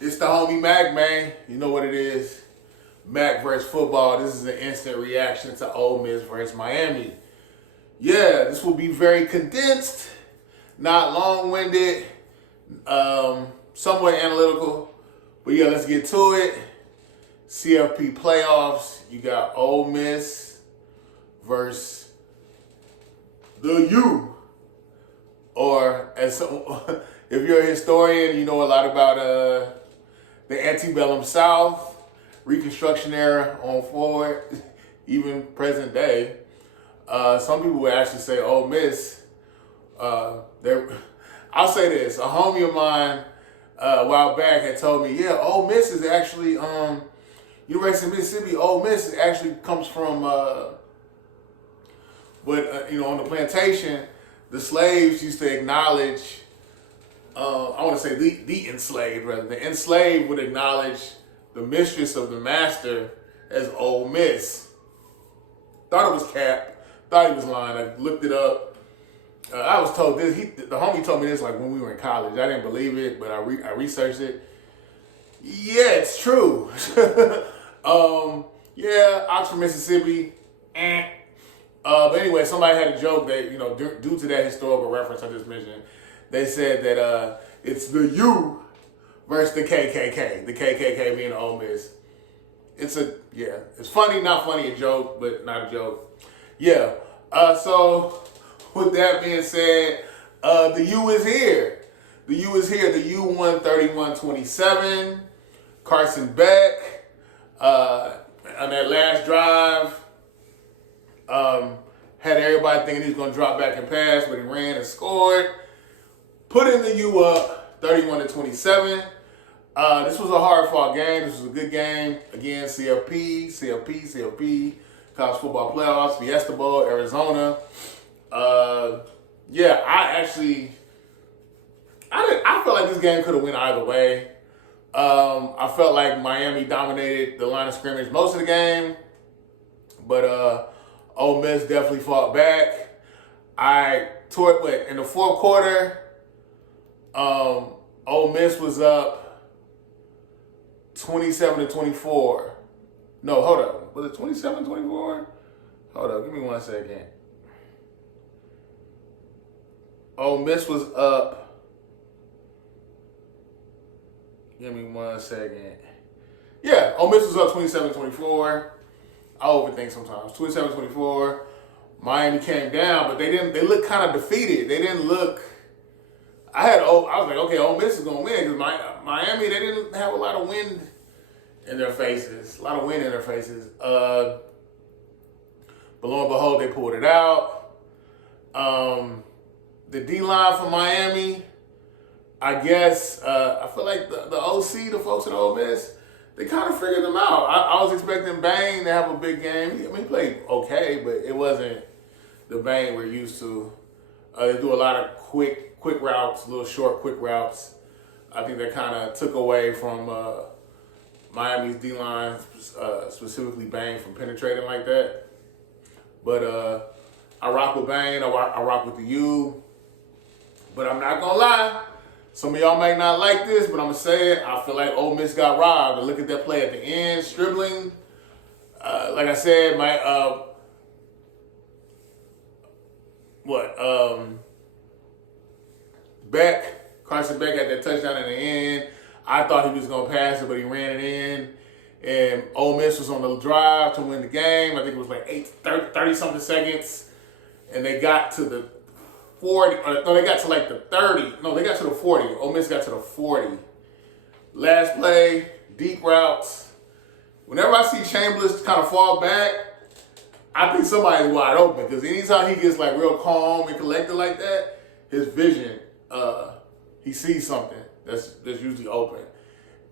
It's the homie Mac, man. You know what it is. Mac versus football. This is an instant reaction to Ole Miss versus Miami. Yeah, this will be very condensed, not long-winded, somewhat analytical. But yeah, let's get to it. CFP playoffs. You got Ole Miss versus the U. Or as if you're a historian, you know a lot about the antebellum South, Reconstruction era on forward, even present day. Some people would actually say Ole Miss. I'll say this: a homie of mine a while back had told me, yeah, Ole Miss is actually University of Mississippi. Ole Miss actually comes from on the plantation, the slaves used to acknowledge. I want to say the enslaved rather. The enslaved would acknowledge the mistress of the master as Ole Miss. Thought it was cap. Thought he was lying. I looked it up. I was told this. The homie told me this like when we were in college. I didn't believe it, but I researched it. Yeah, it's true. Yeah, Oxford, Mississippi. But anyway, somebody had a joke that due to that historical reference I just mentioned, they said that it's the U versus the KKK. The KKK being Ole Miss. It's funny, not funny, a joke, but not a joke. Yeah. So with that being said, the U is here. The U is here. The U won 31-27. Carson Beck on that last drive had everybody thinking he was going to drop back and pass, but he ran and scored. Putting the U up 31-27. This was a hard-fought game. This was a good game. Again, CFP, College Football Playoffs, Fiesta Bowl, Arizona. I felt like this game could have went either way. I felt like Miami dominated the line of scrimmage most of the game, but Ole Miss definitely fought back. In the fourth quarter, Ole Miss was up 27-24. No, hold up. Was it 27-24? Hold up. Give me 1 second. Ole Miss was up. Give me 1 second. Yeah, Ole Miss was up 27-24. I overthink sometimes. 27-24. Miami came down, but they looked kind of defeated. They didn't look. I was like, okay, Ole Miss is gonna win because Miami, they didn't have a lot of wind in their faces. But lo and behold, they pulled it out. The D-line for Miami, I guess, I feel like the OC, the folks at Ole Miss, they kind of figured them out. I was expecting Bane to have a big game. He played okay, but it wasn't the Bane we're used to. They do a lot of quick routes, little short, quick routes. I think that kind of took away from Miami's D-line, specifically Bane, from penetrating like that. But I rock with Bane. I rock with the U. But I'm not going to lie. Some of y'all might not like this, but I'm going to say it. I feel like Ole Miss got robbed. And look at that play at the end, Stribling. Like I said, Carson Beck had that touchdown in the end. I thought he was going to pass it, but he ran it in. And Ole Miss was on the drive to win the game. I think it was like 30-something seconds. And they got to the 40. They got to like the 30. No, they got to the 40. Ole Miss got to the 40. Last play, deep routes. Whenever I see Chambliss kind of fall back, I think somebody's wide open. Because anytime he gets like real calm and collected like that, his vision, he sees something that's usually open.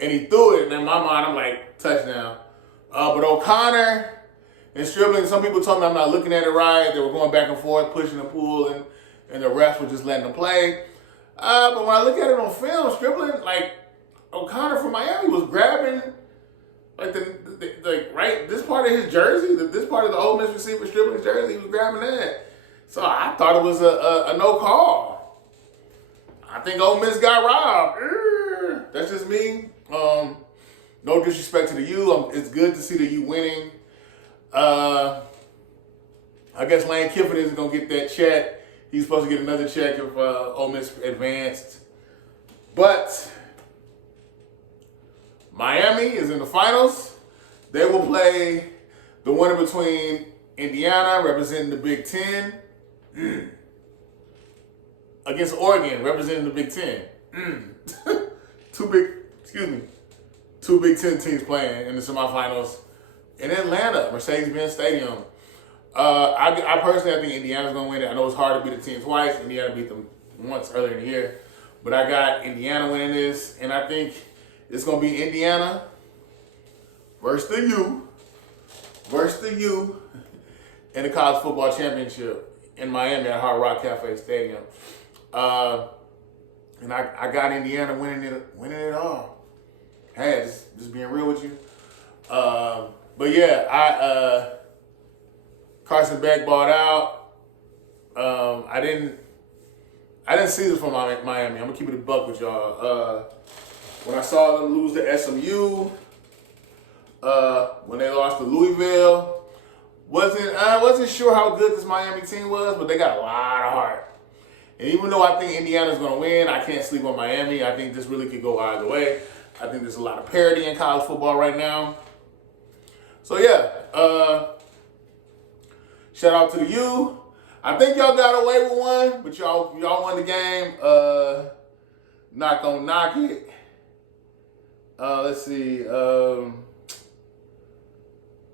And he threw it, and in my mind, I'm like, touchdown. But O'Connor and Stribling, some people told me I'm not looking at it right. They were going back and forth, pushing and pulling, and the refs were just letting them play. But when I look at it on film, Stribling, like, O'Connor from Miami was grabbing, like, this part of his jersey, this part of the Ole Miss receiver Stribling's jersey, he was grabbing that. So I thought it was a no call. I think Ole Miss got robbed. That's just me. No disrespect to the U. It's good to see the U winning. I guess Lane Kiffin isn't going to get that check. He's supposed to get another check if Ole Miss advanced. But Miami is in the finals. They will play the winner between Indiana, representing the Big Ten, against Oregon, representing the Big Ten. Two Big Ten teams playing in the semifinals in Atlanta, Mercedes-Benz Stadium. I personally, I think Indiana's going to win it. I know it's hard to beat a team twice. Indiana beat them once earlier in the year. But I got Indiana winning this, and I think it's going to be Indiana versus the U in the college football championship in Miami at Hard Rock Cafe Stadium. And I got Indiana winning it all. Hey, just being real with you. But yeah, Carson Beck bought out. I didn't see this from Miami. I'm gonna keep it a buck with y'all. When I saw them lose to SMU, when they lost to Louisville, I wasn't sure how good this Miami team was, but they got a lot of heart. And even though I think Indiana's gonna win, I can't sleep on Miami. I think this really could go either way. I think there's a lot of parity in college football right now. So yeah, shout out to the U. I think y'all got away with one, but y'all won the game. Not gonna knock it. Let's see.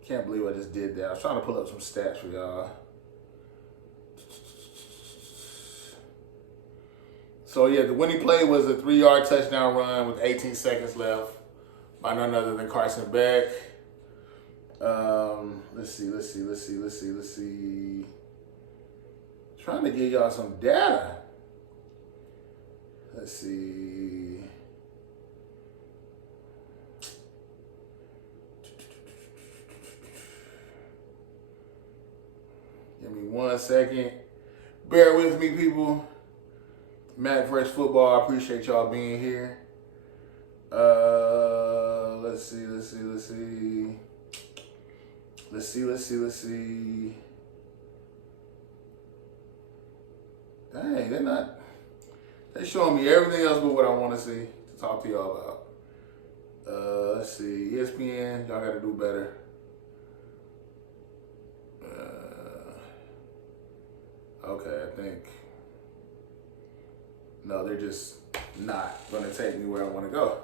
Can't believe I just did that. I was trying to pull up some stats for y'all. So yeah, the winning play was a 3-yard touchdown run with 18 seconds left by none other than Carson Beck. Let's see. Trying to give y'all some data. Let's see. Give me 1 second. Bear with me, people. Mac Fresh Football, I appreciate y'all being here. Let's see. Dang, they're showing me everything else but what I want to see to talk to y'all about. Let's see, ESPN, y'all got to do better. Okay, I think. No, they're just not going to take me where I want to go.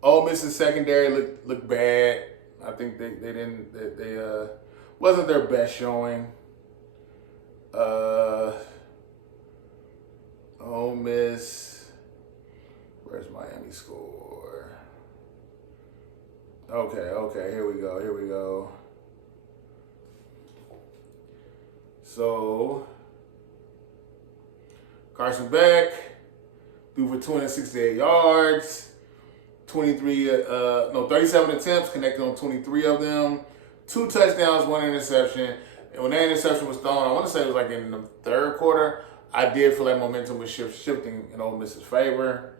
Ole Miss's secondary looked bad. I think they wasn't their best showing. Ole Miss, where's Miami score? Okay, here we go. So, Carson Beck threw for 268 yards, 37 attempts, connected on 23 of them, 2 touchdowns, 1 interception. And when that interception was thrown, I want to say it was like in the third quarter, I did feel like momentum was shifting in Ole Miss's favor.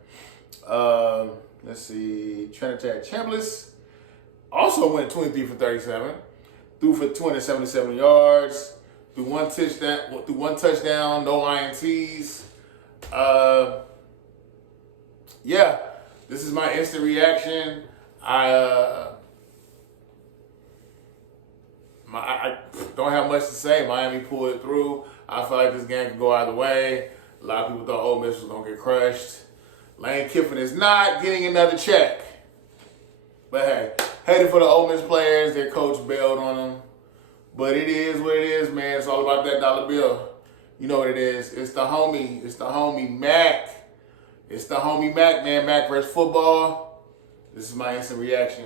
Let's see, Trinidad Chambliss also went 23 for 37, threw for 277 yards. Through one touchdown, no INTs. Yeah, this is my instant reaction. I don't have much to say. Miami pulled it through. I feel like this game could go either way. A lot of people thought Ole Miss was gonna get crushed. Lane Kiffin is not getting another check. But hey, hated for the Ole Miss players. Their coach bailed on them. But it is what it is, man. It's all about that dollar bill. You know what it is. It's the homie Mac. It's the homie Mac, man. Mac Fresh Football. This is my instant reaction.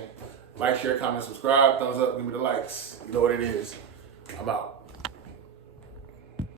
Like, share, comment, subscribe. Thumbs up. Give me the likes. You know what it is. I'm out.